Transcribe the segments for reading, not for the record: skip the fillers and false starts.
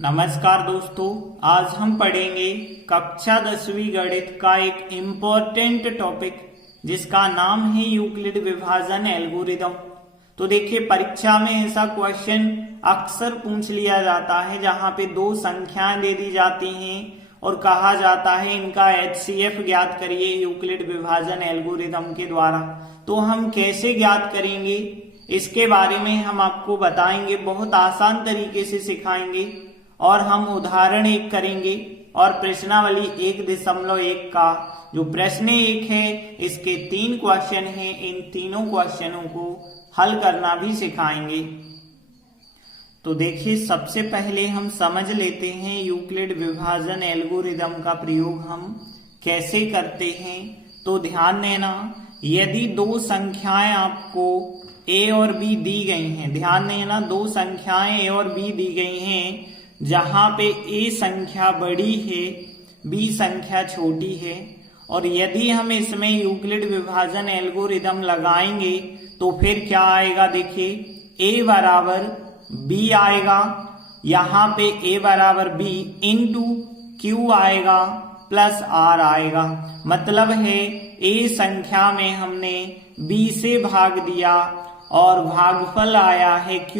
नमस्कार दोस्तों, आज हम पढ़ेंगे कक्षा 10वीं गणित का एक इम्पोर्टेंट टॉपिक जिसका नाम है यूक्लिड विभाजन एल्गोरिदम। तो देखिए, परीक्षा में ऐसा क्वेश्चन अक्सर पूछ लिया जाता है जहां पे दो संख्याएं दे दी जाती हैं और कहा जाता है इनका HCF ज्ञात करिए यूक्लिड विभाजन एल्गोरिदम के द्वारा। तो हम कैसे ज्ञात करेंगे इसके बारे में हम आपको बताएंगे, बहुत आसान तरीके से सिखाएंगे और हम उदाहरण एक करेंगे और प्रश्नावली 1.1 का जो प्रश्न एक है इसके 3 क्वेश्चन हैं, इन तीनों क्वेश्चनों को हल करना भी सिखाएंगे। तो देखिए, सबसे पहले हम समझ लेते हैं यूक्लिड विभाजन एल्गोरिदम का प्रयोग हम कैसे करते हैं। तो ध्यान देना, यदि दो संख्याएं आपको A और B दी गई हैं, ध्यान देना दो संख्याएं A और B दी गई हैं जहां पे A संख्या बड़ी है B संख्या छोटी है, और यदि हम इसमें यूक्लिड विभाजन एल्गोरिदम लगाएंगे तो फिर क्या आएगा। देखिए, A बराबर B आएगा, यहाँ पे A बराबर B इंटू Q आएगा प्लस R आएगा। मतलब है A संख्या में हमने B से भाग दिया और भागफल आया है Q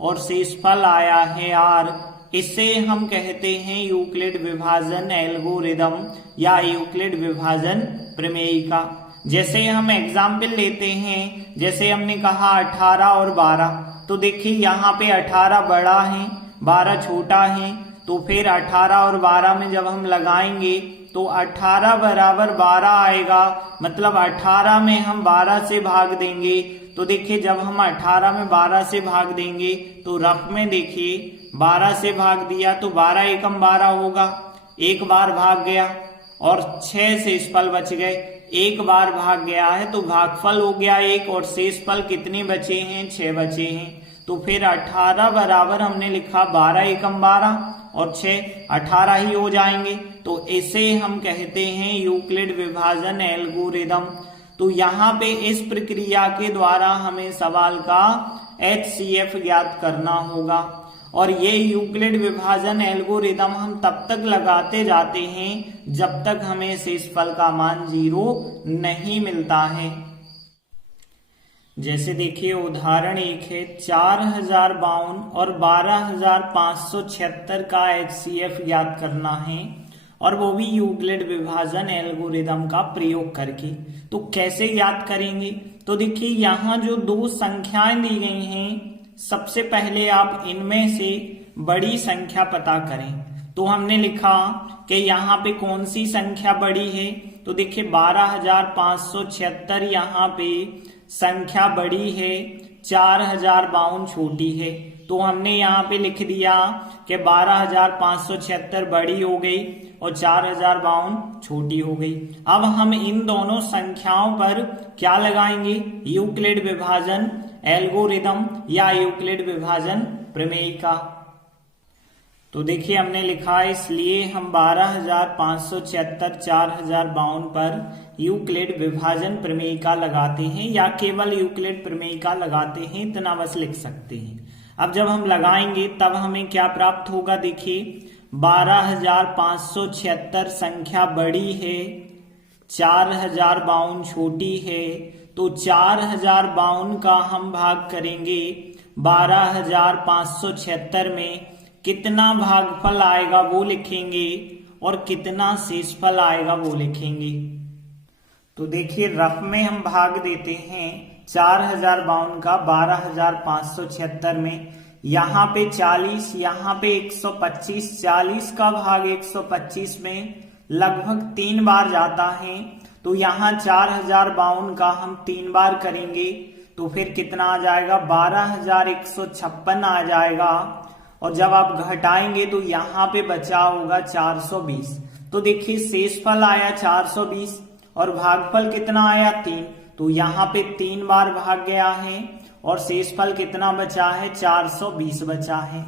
और शेषफल आया है R। इसे हम कहते हैं यूक्लिड विभाजन एल्गोरिदम या यूक्लिड विभाजन प्रमेयिका। जैसे हम एग्जाम्पल लेते हैं, जैसे हमने कहा 18 और 12, तो देखिए यहाँ पे 18 बड़ा है 12 छोटा है, तो फिर 18 और 12 में जब हम लगाएंगे तो 18 बराबर 12 आएगा। मतलब 18 में हम 12 से भाग देंगे, तो देखिए जब हम 18 में 12 से भाग देंगे तो रफ में देखिए 12 से भाग दिया तो 12 एकम 12 होगा, एक बार भाग गया और 6 शेषफल बच गए। एक बार भाग गया है तो भागफल हो गया 1 और शेषफल कितने बचे हैं, 6 बचे हैं। तो फिर 18 बराबर हमने लिखा 12 एकम 12 और 6 18 ही हो जाएंगे। तो इसे हम कहते हैं यूक्लिड विभाजन एल्गोरिदम। तो यहाँ पे इस प्रक्रिया के द्वारा हमें सवाल का HCF ज्ञात करना होगा, और ये यूक्लिड विभाजन एल्गोरिदम हम तब तक लगाते जाते हैं जब तक हमें शेषफल का मान 0 नहीं मिलता है। जैसे देखिए, उदाहरण एक है 4052 और 12576 का HCF ज्ञात करना है, और वो भी यूक्लिड विभाजन एल्गोरिदम का प्रयोग करके। तो कैसे ज्ञात करेंगे। तो देखिए, यहाँ जो दो संख्याएं दी गई हैं, सबसे पहले आप इनमें से बड़ी संख्या पता करें। तो हमने लिखा कि यहाँ पे कौन सी संख्या बड़ी है, तो देखिए 12576 यहाँ पे संख्या बड़ी है, 4052 छोटी है। तो हमने यहाँ पे लिख दिया कि 12576 बड़ी हो गई और 4052 छोटी हो गई। अब हम इन दोनों संख्याओं पर क्या लगाएंगे, यूक्लिड विभाजन एल्गोरिदम या यूक्लिड विभाजन प्रमेयिका। तो देखिए, हमने लिखा है इसलिए हम 12576 4052 पर यूक्लिड विभाजन प्रमेयिका लगाते हैं, या केवल यूक्लिड प्रमेयिका लगाते हैं, इतना बस लिख सकते हैं। अब जब हम लगाएंगे तब हमें क्या प्राप्त होगा। देखिए, 12576 संख्या बड़ी है, 4052 छोटी है, तो 4052 का हम भाग करेंगे 12576 में, कितना भागफल आएगा वो लिखेंगे और कितना शेषफल आएगा वो लिखेंगे। तो देखिए, रफ में हम भाग देते हैं 4052 का 12576 में, यहाँ पे 40, यहाँ पे 125, 40 का भाग 125 में लगभग 3 बार जाता है। तो यहाँ 4052 का हम 3 बार करेंगे तो फिर कितना आ जाएगा, 12156 आ जाएगा। और जब आप घटाएंगे तो यहाँ पे बचा होगा 420। तो देखिए, शेषफल आया 420 और भागफल कितना आया 3, तो यहाँ पे 3 बार भाग गया है और शेषफल कितना बचा है, 420 बचा है।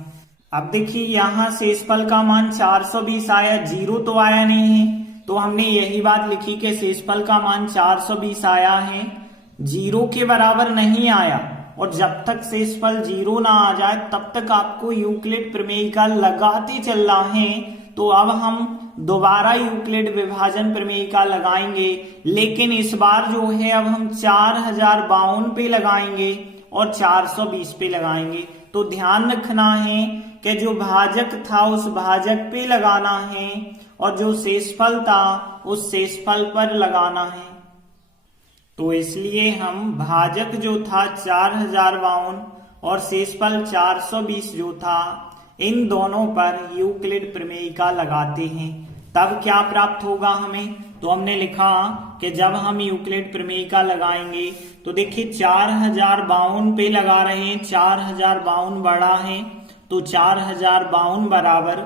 अब देखिए, यहाँ शेषफल का मान 420 आया, 0 तो आया नहीं है, तो हमने यही बात लिखी कि शेषफल का मान 420 आया है, 0 के बराबर नहीं आया, और जब तक शेषफल 0 ना आ जाए तब तक आपको यूक्लिड प्रमेय का लगाते चलना है। तो अब हम दोबारा यूक्लिड विभाजन प्रमेय का लगाएंगे, लेकिन इस बार जो है अब हम 4052 पे लगाएंगे और 420 पे लगाएंगे। तो ध्यान रखना है कि जो भाजक था उस भाजक पे लगाना है और जो शेषफल था उस शेषफल पर लगाना है। तो इसलिए हम भाजक जो था 4052 और शेषफल 420 जो था, इन दोनों पर यूक्लिड प्रमेय का लगाते हैं। तब क्या प्राप्त होगा हमें? तो हमने लिखा कि जब हम यूक्लिड प्रमेय का लगाएंगे तो देखिए 4052 पे लगा रहे हैं, 4052 बड़ा है तो 4052 बराबर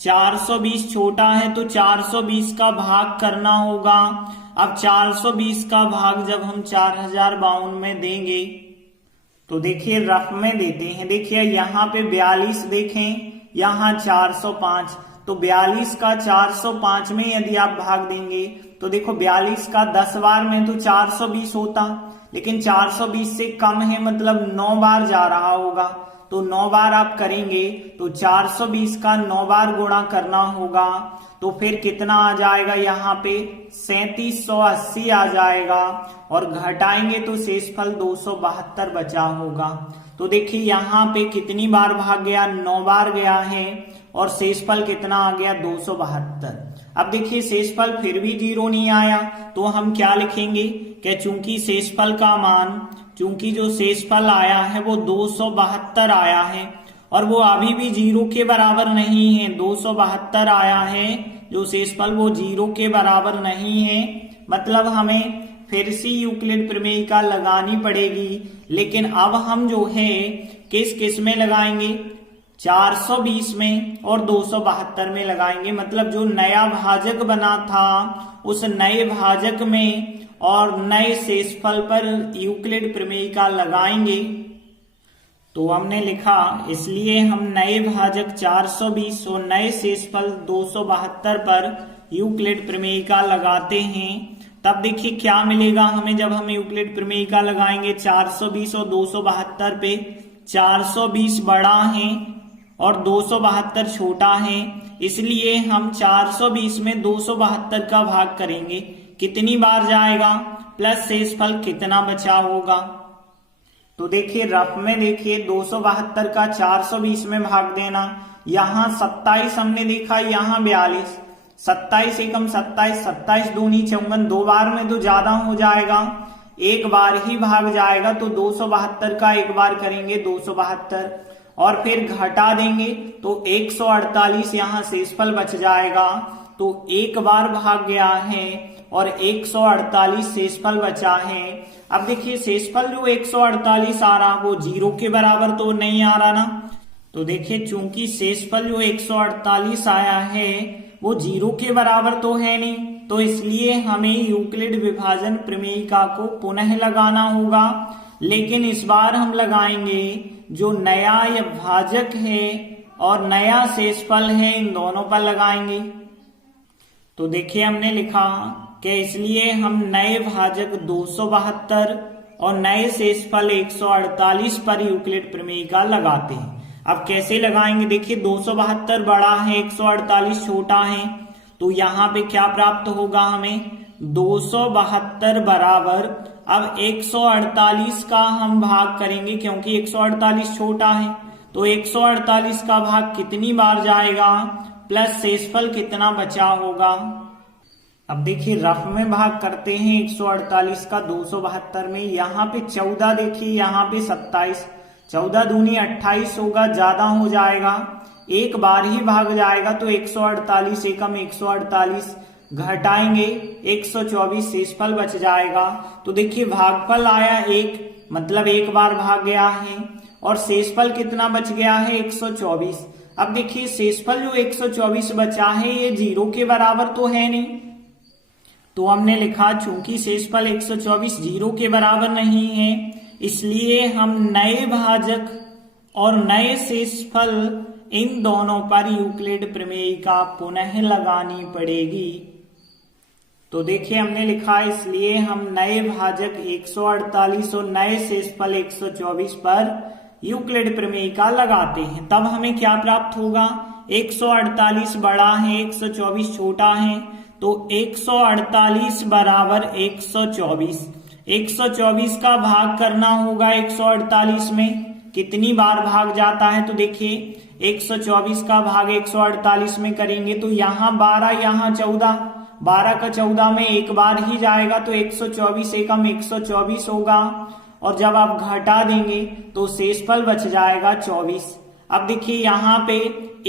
420 छोटा है तो 420 का भाग करना होगा। अब 420 का भाग जब हम 4052 में देंगे तो देखिए रफ में देते हैं। देखिए यहाँ पे 42 देखें, यहाँ 405, तो 42 का 405 में यदि आप भाग देंगे तो देखो 42 का 10 बार में तो 420 होता, लेकिन 420 से कम है मतलब 9 बार जा रहा होगा। तो 9 बार आप करेंगे तो 420 का 9 बार गुणा करना होगा। तो फिर कितना आ जाएगा? यहाँ पे 3780 आ जाएगा और घटाएंगे तो शेषफल 272 बचा होगा। तो देखिए यहाँ पे कितनी बार भाग गया? 9 बार गया है और शेषफल कितना आ गया? 272। अब देखिए शेषफल फिर भी 0 नहीं आया तो हम क्या लिखेंगे कि चूंकि शेषफल का मान, चूंकि जो शेषफल आया है वो 272 आया है और वो अभी भी 0 के बराबर नहीं है। 272 आया है जो शेषफल वो 0 के बराबर नहीं है, मतलब हमें फिर से यूक्लिड प्रमेय का लगानी पड़ेगी। लेकिन अब हम जो है किस किस में लगाएंगे? 420 में और 272 में लगाएंगे। मतलब जो नया भाजक बना था उस नए भाजक में और नए शेषफल पर यूक्लिड प्रमेय का लगाएंगे। तो हमने लिखा इसलिए हम नए भाजक 420 और नए शेषफल 272 पर यूक्लिड प्रमेय का लगाते हैं। तब देखिए क्या मिलेगा हमें जब हम यूक्लिड प्रमेय का लगाएंगे 420 और 272 पे। 420 बड़ा है और 272 छोटा है, इसलिए हम 420 में 272 का भाग करेंगे। कितनी बार जाएगा? प्लस शेषफल कितना बचा होगा? तो देखिए रफ में देखिए 272 का 420 में भाग देना। यहाँ 27 हमने देखा, यहाँ 42, 27 एकम 27, 27 दूनी 54, 2 बार में तो ज्यादा हो जाएगा, एक बार ही भाग जाएगा। तो 272 का एक बार करेंगे 272 और फिर घटा देंगे तो 148 यहाँ शेषफल बच जाएगा। तो एक बार भाग गया है और 148 शेषफल बचा है। अब देखिए शेषफल जो 148 आ रहा वो 0 के बराबर तो नहीं आ रहा ना। तो देखिए चूंकि शेषफल जो 148 आया है वो 0 के बराबर तो है नहीं, तो इसलिए हमें यूक्लिड विभाजन प्रमेयिका को पुनः लगाना होगा। लेकिन इस बार हम लगाएंगे जो नया भाजक है और नया शेषफल है, इन दोनों पर लगाएंगे। तो देखिए हमने लिखा कि इसलिए हम नए भाजक 272 और नए शेषफल 148 पर यूक्लिड प्रमेयिका लगाते हैं। अब कैसे लगाएंगे? देखिए 272 बड़ा है, 148 छोटा है, तो यहाँ पे क्या प्राप्त होगा हमें? 272 बराबर, अब 148 का हम भाग करेंगे क्योंकि 148 छोटा है, तो 148 का भाग कितनी बार जाएगा प्लस शेषफल कितना बचा होगा। अब देखिए रफ में भाग करते हैं 148 का 272 में। यहाँ पे 14 देखिए, यहाँ पे 27, 14 दूनी 28 होगा, ज्यादा हो जाएगा, एक बार ही भाग जाएगा। तो 148 एकम 148 घटाएंगे 124 शेषफल बच जाएगा। तो देखिए भागफल आया 1, मतलब एक बार भाग गया है और शेषफल कितना बच गया है 124। अब देखिए शेषफल जो 124 बचा है ये 0 के बराबर तो है नहीं, तो हमने लिखा चूंकि शेषफल 124 0 के बराबर नहीं है, इसलिए हम नए भाजक और नए शेषफल इन दोनों पर यूक्लिड प्रमेयिका पुनः लगानी पड़ेगी। तो देखिए हमने लिखा इसलिए हम नए भाजक 148 और नए शेषफल 124 पर यूक्लिड प्रमेय का लगाते हैं। तब हमें क्या प्राप्त होगा, 148 बड़ा है 124 छोटा है, तो 148 बराबर 124। 124 का भाग करना होगा 148 में, कितनी बार भाग जाता है, तो देखिए 124 का भाग 148 में करेंगे तो यहाँ 12 यहाँ 14, 12 का 14 में एक बार ही जाएगा तो 124 एकम 124 होगा, और जब आप घटा देंगे तो शेषफल बच जाएगा 24। अब देखिए यहाँ पे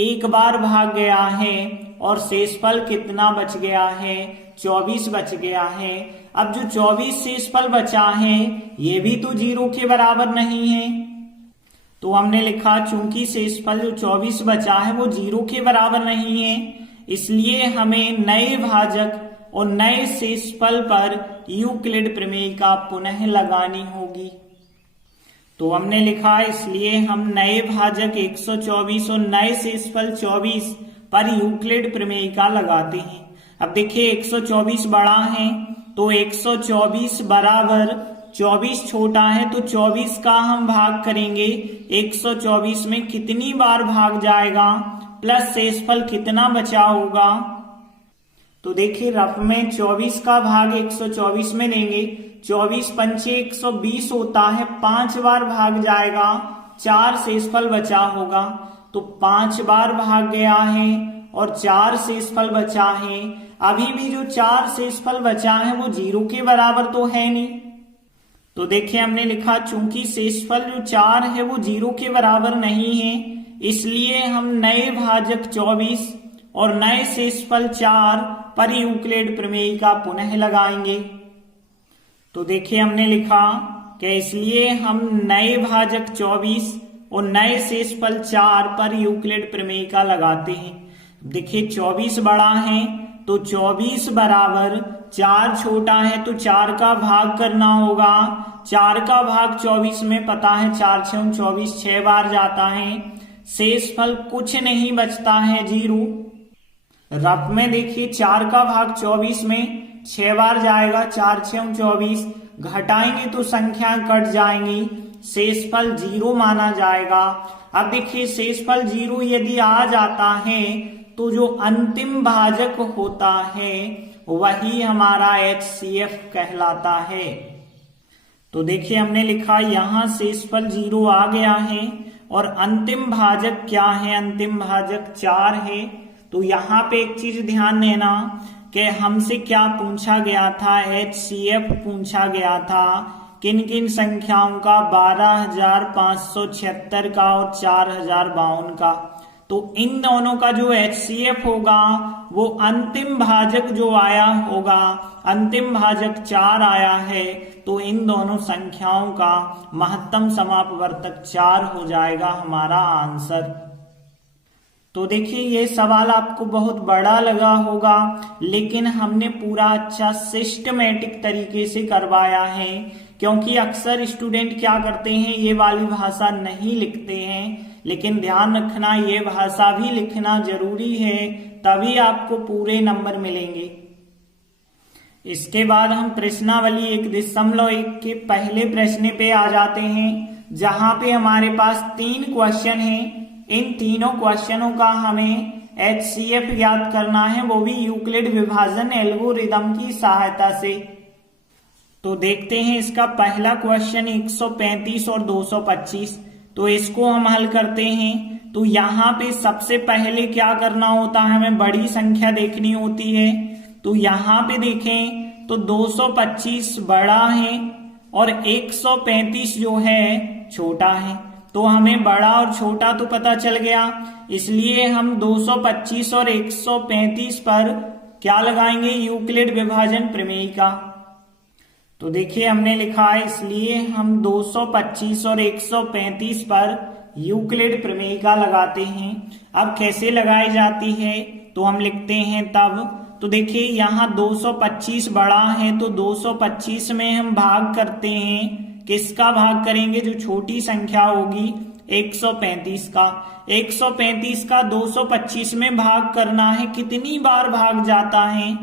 एक बार भाग गया है और शेषफल कितना बच गया है, 24 बच गया है। अब जो 24 शेषफल बचा है ये भी तो 0 के बराबर नहीं है, तो हमने लिखा चूंकि शेषफल जो 24 बचा है वो 0 के बराबर नहीं है, इसलिए हमें नए भाजक और नए शेषफल पर यूक्लिड प्रमेय का पुनः लगानी होगी। तो हमने लिखा इसलिए हम नए भाजक 124 और नए शेषफल 24 पर यूक्लिड प्रमेय का लगाते हैं। अब देखिए 124 बड़ा है तो 124 बराबर 24 छोटा है, तो 24 का हम भाग करेंगे 124 में, कितनी बार भाग जाएगा प्लस शेषफल कितना बचा होगा। तो देखिए रफ में 24 का भाग 124 में देंगे, 24 पंचे 120 होता है, 5 बार भाग जाएगा, 4 शेषफल बचा होगा, तो 5 बार भाग गया है और 4 शेषफल बचा है। अभी भी जो 4 शेषफल बचा है वो 0 के बराबर तो है नहीं, तो देखिए हमने लिखा चूंकि शेषफल जो 4 है वो 0 के बराबर नहीं है, इसलिए हम नए भाजक 24 और नए शेषफल 4 पर यूक्लिड प्रमेय का पुनः लगाएंगे। तो देखिए हमने लिखा कि इसलिए हम नए भाजक 24 और नए शेषफल 4 पर यूक्लिड प्रमेय का लगाते हैं। देखिए 24 बड़ा है तो 24 बराबर 4 छोटा है, तो 4 का भाग करना होगा, 4 का भाग 24 में पता है 4 6 24, 6 बार जाता है, शेषफल कुछ नहीं बचता है 0। रफ में देखिए 4 का भाग 24 में 6 बार जाएगा, 4 6 24, घटाएंगे तो संख्या कट जाएंगी, शेषफल 0 माना जाएगा। अब देखिए शेषफल 0 यदि आ जाता है तो जो अंतिम भाजक होता है वही हमारा HCF कहलाता है। तो देखिए हमने लिखा यहाँ शेषफल 0 आ गया है और अंतिम भाजक क्या है, अंतिम भाजक 4 है। तो यहाँ पे एक चीज ध्यान देना कि हमसे क्या पूछा गया था, HCF पूछा गया था, किन किन संख्याओं का, 12,576 का और 4,052 का। तो इन दोनों का जो HCF होगा वो अंतिम भाजक जो आया होगा, अंतिम भाजक 4 आया है, तो इन दोनों संख्याओं का महत्तम समापवर्तक 4 हो जाएगा हमारा आंसर। तो देखिए ये सवाल आपको बहुत बड़ा लगा होगा, लेकिन हमने पूरा अच्छा सिस्टमेटिक तरीके से करवाया है, क्योंकि अक्सर स्टूडेंट क्या करते हैं, ये वाली भाषा नहीं लिखते हैं, लेकिन ध्यान रखना ये भाषा भी लिखना जरूरी है, तभी आपको पूरे नंबर मिलेंगे। इसके बाद हम प्रश्नावली 1.1 के पहले प्रश्न पे आ जाते हैं, जहां पे हमारे पास 3 क्वेश्चन हैं। इन तीनों क्वेश्चनों का हमें HCF ज्ञात करना है, वो भी यूक्लिड विभाजन एल्गोरिदम की सहायता से। तो देखते हैं इसका पहला क्वेश्चन 135 और 225। तो इसको हम हल करते हैं। तो यहाँ पे सबसे पहले क्या करना होता है, हमें बड़ी संख्या देखनी होती है। तो यहाँ पे देखें तो 225 बड़ा है और 135 जो है छोटा है। तो हमें बड़ा और छोटा तो पता चल गया, इसलिए हम 225 और 135 पर क्या लगाएंगे, यूक्लिड विभाजन प्रमेय का। तो देखिए हमने लिखा है इसलिए हम 225 और 135 पर यूक्लिड प्रमेय का लगाते हैं। अब कैसे लगाई जाती है, तो हम लिखते हैं तब। तो देखिए यहाँ 225 बड़ा है तो 225 में हम भाग करते हैं, किसका भाग करेंगे, जो छोटी संख्या होगी 135 का। 135 का 225 में भाग करना है, कितनी बार भाग जाता है,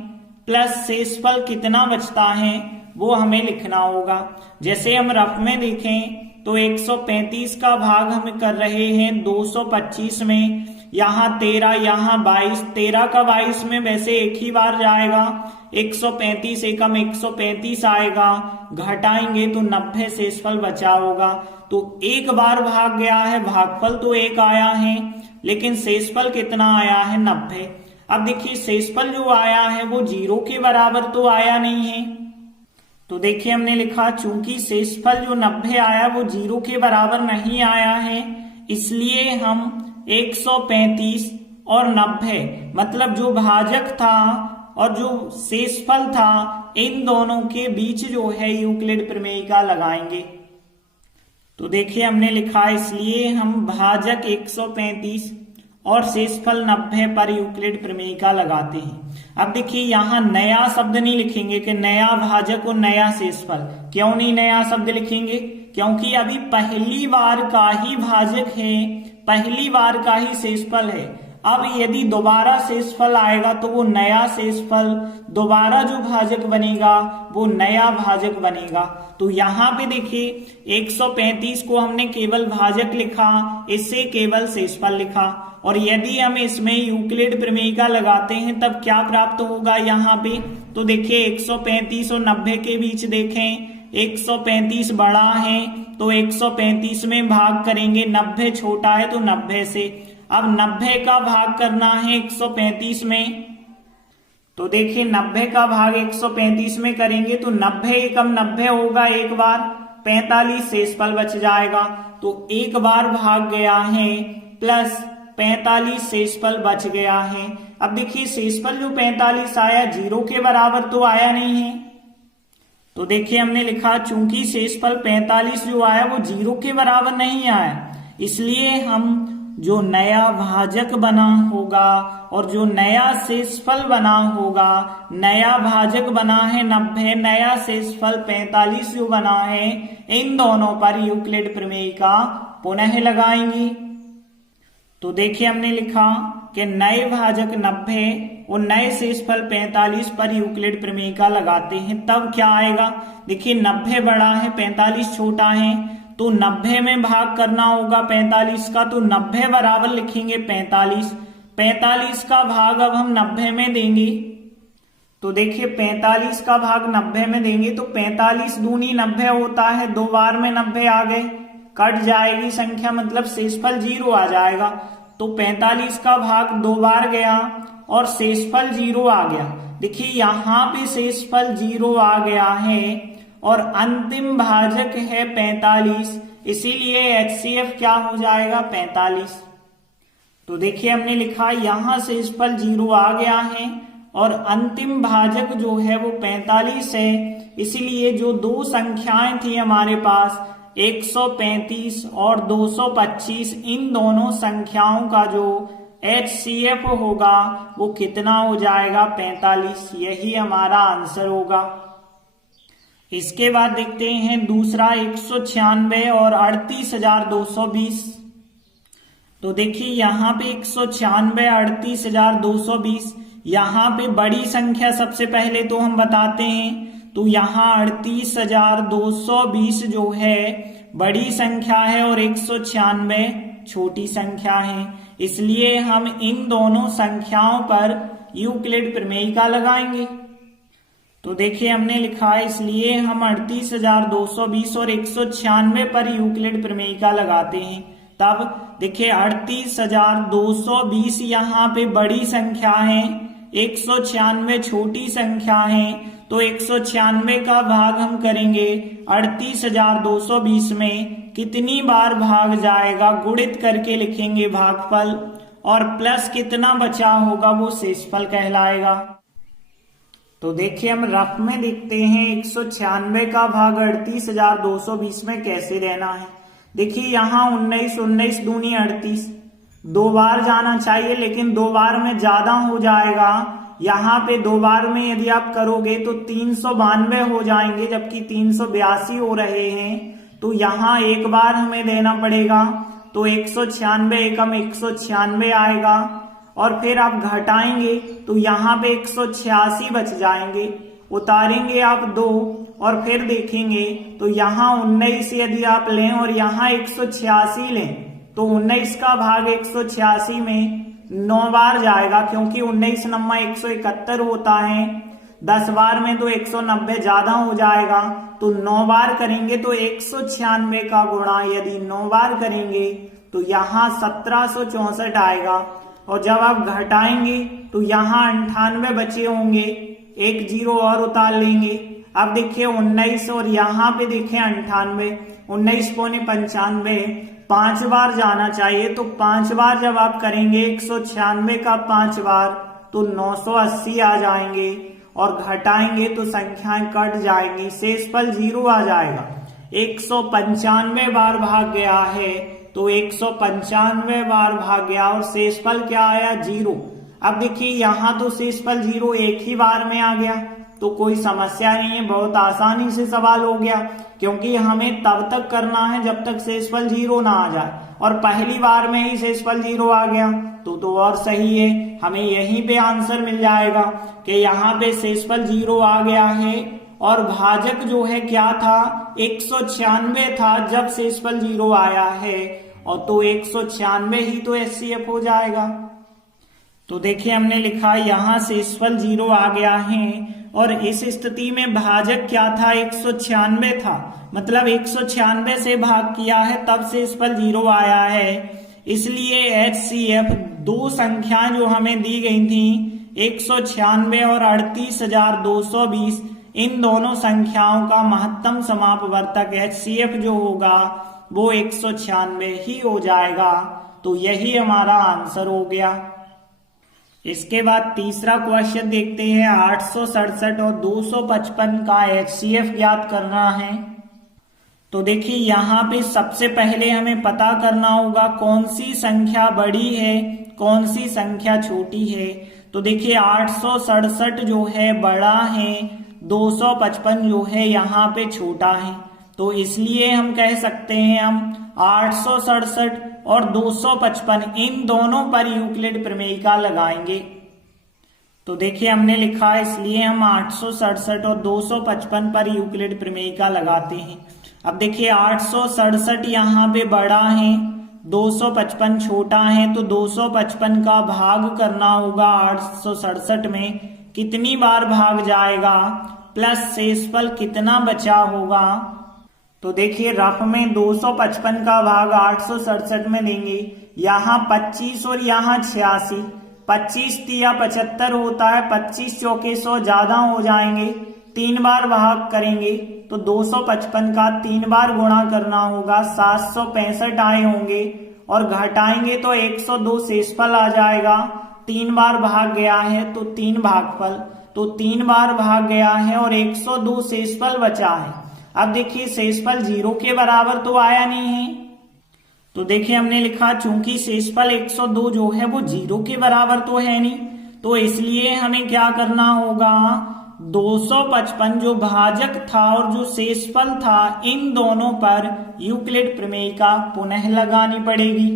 प्लस शेषफल कितना बचता है वो हमें लिखना होगा। जैसे हम रफ में देखें तो 135 का भाग हम कर रहे हैं 225 में, यहाँ 13, यहाँ 22, 13 का 22 में वैसे एक ही बार जाएगा, 135 एकम 135 आएगा, घटाएंगे तो 90 शेषफल बचा होगा। तो एक बार भाग गया है, भागफल तो एक आया है लेकिन शेषफल कितना आया है 90। अब देखिए शेषफल जो आया है वो 0 के बराबर तो आया नहीं है, तो देखिए हमने लिखा चूंकि शेषफल जो 90 आया वो 0 के बराबर नहीं आया है, इसलिए हम 135 और 90 मतलब जो भाजक था और जो शेषफल था इन दोनों के बीच जो है यूक्लिड प्रमेय का लगाएंगे। तो देखिए हमने लिखा इसलिए हम भाजक 135 और शेषफल 90 पर यूक्लिड प्रमेय का लगाते हैं। अब देखिए यहाँ नया शब्द नहीं लिखेंगे कि नया भाजक और नया शेषफल। क्यों नहीं नया शब्द लिखेंगे? क्योंकि अभी पहली बार का ही भाजक है, पहली बार का ही शेषफल है। अब यदि दोबारा शेषफल आएगा तो वो नया शेषफल, दोबारा जो भाजक बनेगा वो नया भाजक बनेगा। तो यहाँ पे देखिए 135 को हमने केवल भाजक लिखा, इससे केवल शेषफल लिखा, और यदि हम इसमें यूक्लिड प्रमेय का लगाते हैं तब क्या प्राप्त होगा यहाँ पे? तो देखिए 135 और 90 के बीच देखें, 135 बड़ा है तो 135 में भाग करेंगे, 90 छोटा है तो 90 से। अब 90 का भाग करना है 135 में, तो देखिए 90 का भाग 135 में करेंगे तो 90 एकम 90 होगा, एक बार 45 शेषफल बच जाएगा। तो एक बार भाग गया है प्लस 45 शेषफल बच गया है। अब देखिए शेषफल जो 45 आया 0 के बराबर तो आया नहीं है, तो देखिए हमने लिखा चूंकि शेषफल 45 जो आया वो 0 के बराबर नहीं आया, इसलिए हम जो नया भाजक बना होगा और जो नया शेषफल बना होगा, नया भाजक बना है 90, नया शेषफल 45 जो बना है, इन दोनों पर यूक्लिड प्रमेय का पुनः लगाएंगे। तो देखिए हमने लिखा कि नए भाजक 90 और नए शेषफल 45 पर यूक्लिड प्रमेय का लगाते हैं, तब क्या आएगा? देखिए 90 बड़ा है 45 छोटा है, तो 90 में भाग करना होगा 45 का, तो 90 बराबर लिखेंगे 45। 45 का भाग अब हम 90 में देंगे, तो देखिए 45 का भाग 90 में देंगे तो 45 दूनी 90 होता है, दो बार में 90 आ गए, कट जाएगी संख्या, मतलब शेषफल 0 आ जाएगा। तो 45 का भाग दो बार गया और शेषफल 0 आ गया। देखिए यहाँ पे शेषफल 0 आ गया है और अंतिम भाजक है 45, इसीलिए HCF क्या हो जाएगा 45। तो देखिए हमने लिखा यहाँ शेषफल 0 आ गया है और अंतिम भाजक जो है वो 45 है, इसीलिए जो दो संख्याएं थी हमारे पास 135 और 225, इन दोनों संख्याओं का जो HCF होगा वो कितना हो जाएगा 45। यही हमारा आंसर होगा। इसके बाद देखते हैं दूसरा 196 और 38,220। तो देखिए यहाँ पे 196 38,220, यहाँ पे बड़ी संख्या सबसे पहले तो हम बताते हैं, तो यहाँ 38,220 जो है बड़ी संख्या है और 196 छोटी संख्या है, इसलिए हम इन दोनों संख्याओं पर यूक्लिड प्रमेय का लगाएंगे। तो देखिए हमने लिखा है इसलिए हम 38,220 और 196 पर यूक्लिड प्रमेय का लगाते हैं। तब देखिए 38,220 यहाँ पे बड़ी संख्या है, 196 छोटी संख्या है, तो 196 का भाग हम करेंगे 38,220 में, कितनी बार भाग जाएगा गुणित करके लिखेंगे भागफल, और प्लस कितना बचा होगा वो शेषफल कहलाएगा। तो देखिए हम रफ में देखते हैं 196 का भाग 38,220 में कैसे देना है। देखिए यहाँ 19 19 दूनी 38, दो बार जाना चाहिए लेकिन दो बार में ज्यादा हो जाएगा। यहाँ पे दो बार में यदि आप करोगे तो 392 हो जाएंगे, जबकि 382 हो रहे हैं, तो यहाँ एक बार हमें देना पड़ेगा, तो 196 एकम 196 आएगा। और फिर आप घटाएंगे तो यहाँ पे 186 बच जाएंगे। उतारेंगे आप 2 और फिर देखेंगे तो यहाँ 19 यदि आप लें और यहाँ 186 लें तो 19 का भाग 186 में 9 बार जाएगा, क्योंकि 19 नम्मा 171 होता है, 10 बार में तो 190 ज्यादा हो जाएगा, तो 9 बार करेंगे तो 196 का गुणा यदि 9 बार करेंगे तो यहाँ 1764 आएगा। और जब आप घटाएंगे तो यहाँ 98 बचे होंगे, एक 0 और उतार लेंगे। अब देखिए 19 और यहाँ पे देखिए 98, 19 पौने 95, 5 बार जाना चाहिए, तो 5 बार जब आप करेंगे 196 का 5 बार तो 980 आ जाएंगे, और घटाएंगे तो संख्याएं कट जाएंगी, शेषफल 0 आ जाएगा। 195 बार भाग गया है तो 195 बार भाग गया और शेषफल क्या आया 0। अब देखिए यहाँ तो शेषफल 0 एक ही बार में आ गया, तो कोई समस्या नहीं है, बहुत आसानी से सवाल हो गया, क्योंकि हमें तब तक करना है जब तक शेषफल 0 ना आ जाए, और पहली बार में ही शेषफल 0 आ गया तो और सही है, हमें यहीं पे आंसर मिल जाएगा कि यहाँ पे शेषफल 0 आ गया है और भाजक जो है क्या था 196 था जब शेषफल 0 आया है, और तो 196 ही तो HCF हो जाएगा। तो देखिए हमने लिखा यहाँ शेषफल 0 आ गया है और इस स्थिति में भाजक क्या था 196 था, मतलब 196 से भाग किया है तब शेषफल 0 आया है, इसलिए HCF दो संख्याएं जो हमें दी गई थी 196 और 38,220, इन दोनों संख्याओं का महत्तम समापवर्तक HCF जो होगा वो 196 ही हो जाएगा। तो यही हमारा आंसर हो गया। इसके बाद तीसरा क्वेश्चन देखते हैं। 867 और 255 का HCF ज्ञात करना है। तो देखिए यहाँ पे सबसे पहले हमें पता करना होगा कौन सी संख्या बड़ी है कौन सी संख्या छोटी है। तो देखिए 867 जो है बड़ा है, 255 जो है यहाँ पे छोटा है, तो इसलिए हम कह सकते हैं हम 867 और 255 इन दोनों पर यूक्लिड प्रमेयिका लगाएंगे। तो देखिए हमने लिखा, इसलिए हम 867 और 255 पर यूक्लिड प्रमेयिका लगाते हैं। अब देखिए 867 यहाँ पे बड़ा है, 255 छोटा है, तो 255 का भाग करना होगा 867 में, कितनी बार भाग जाएगा प्लस शेषफल कितना बचा होगा। तो देखिए रफ में 255 का भाग 867 में देंगे, यहाँ 25 और यहाँ 86, 25 तिया 75 होता है, 25 चौके 100 ज्यादा हो जाएंगे, 3 बार भाग करेंगे तो 255 का 3 बार गुणा करना होगा, 765 आए होंगे, और घटाएंगे तो 102 शेषफल आ जाएगा। 3 बार भाग गया है तो 3 भागफल, तो 3 बार भाग गया है और 102 शेषफल बचा है। अब देखिए शेषफल 0 के बराबर तो आया नहीं है, तो देखिए हमने लिखा चूंकि शेषफल 102 जो है वो 0 के बराबर तो है नहीं, तो इसलिए हमें क्या करना होगा, 255 जो भाजक था और जो शेषफल था इन दोनों पर यूक्लिड प्रमेयिका पुनः लगानी पड़ेगी।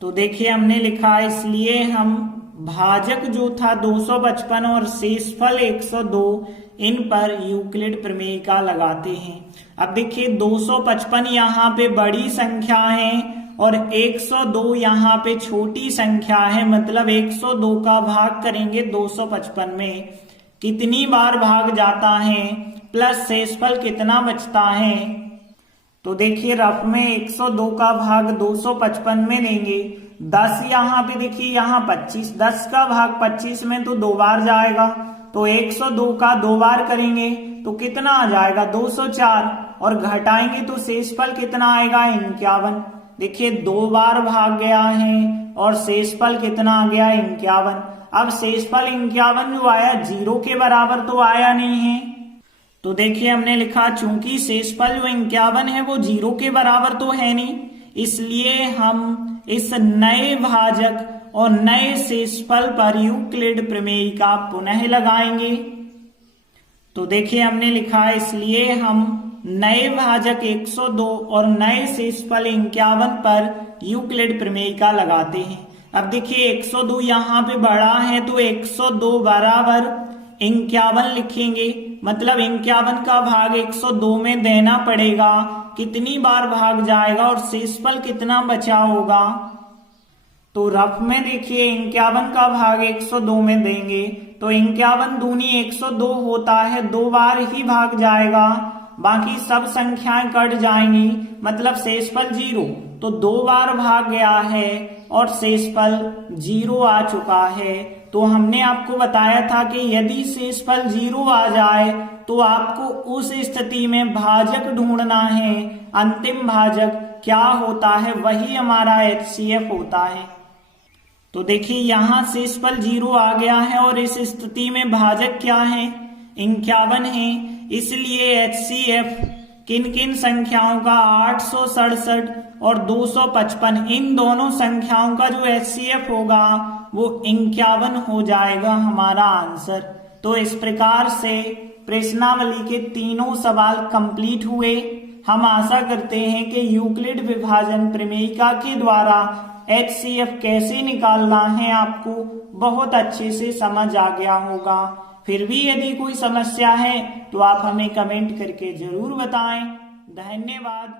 तो देखिए हमने लिखा, इसलिए हम भाजक जो था 255 और शेषफल 102 इन पर यूक्लिड प्रमेयिका लगाते हैं। अब देखिए 255 यहाँ पे बड़ी संख्या है और 102 यहाँ पे छोटी संख्या है, मतलब 102 का भाग करेंगे 255 में, कितनी बार भाग जाता है प्लस शेषफल कितना बचता है। तो देखिए रफ में 102 का भाग 255 में देंगे, 10 यहाँ पे देखिए यहाँ 25, 10 का भाग 25 में तो 2 बार जाएगा, तो 102 का 2 बार करेंगे तो कितना आ जाएगा 204, और घटाएंगे तो शेषफल कितना आएगा 51। देखिए 2 बार भाग गया है और शेषफल कितना आ गया 51। अब शेषफल 51 जो आया 0 के बराबर तो आया नहीं है, तो देखिए हमने लिखा चूंकि शेषफल जो 51 है वो 0 के बराबर तो है नहीं, इसलिए हम इस नए भाजक और नए शेषफल पर यूक्लिड प्रमेयिका पुनः लगाएंगे। तो देखिए हमने लिखा, इसलिए हम नए भाजक 102 और नए शेषफल 51 पर यूक्लिड प्रमेयिका लगाते हैं। अब देखिए 102 यहाँ पे बड़ा है तो 102 बराबर 51 लिखेंगे, मतलब 51 का भाग 102 में देना पड़ेगा। कितनी बार भाग जाएगा और शेषफल कितना बचा होगा? तो रफ में देखिए 51 का भाग 102 में देंगे तो 51 दूनी 102 होता है, 2 बार ही भाग जाएगा, बाकी सब संख्याएं कट जाएंगी, मतलब शेषफल 0। तो 2 बार भाग गया है और शेषफल 0 आ चुका है। तो हमने आपको बताया था कि यदि शेषफल 0 आ जाए तो आपको उस स्थिति में भाजक ढूंढना है। अंतिम भाजक क्या होता है? वही हमारा HCF होता है। तो देखिए यहाँ शेषफल 0 आ गया है और इस स्थिति में भाजक क्या है? 51 है। इसलिए HCF किन किन संख्याओं का? 867 और 255, इन दोनों संख्याओं का जो HCF होगा वो 51 हो जाएगा हमारा आंसर। तो इस प्रकार से प्रश्नावली के तीनों सवाल कंप्लीट हुए। हम आशा करते हैं कि यूक्लिड विभाजन प्रमेयिका के द्वारा HCF कैसे निकालना है आपको बहुत अच्छे से समझ आ गया होगा। फिर भी यदि कोई समस्या है तो आप हमें कमेंट करके जरूर बताएं। धन्यवाद।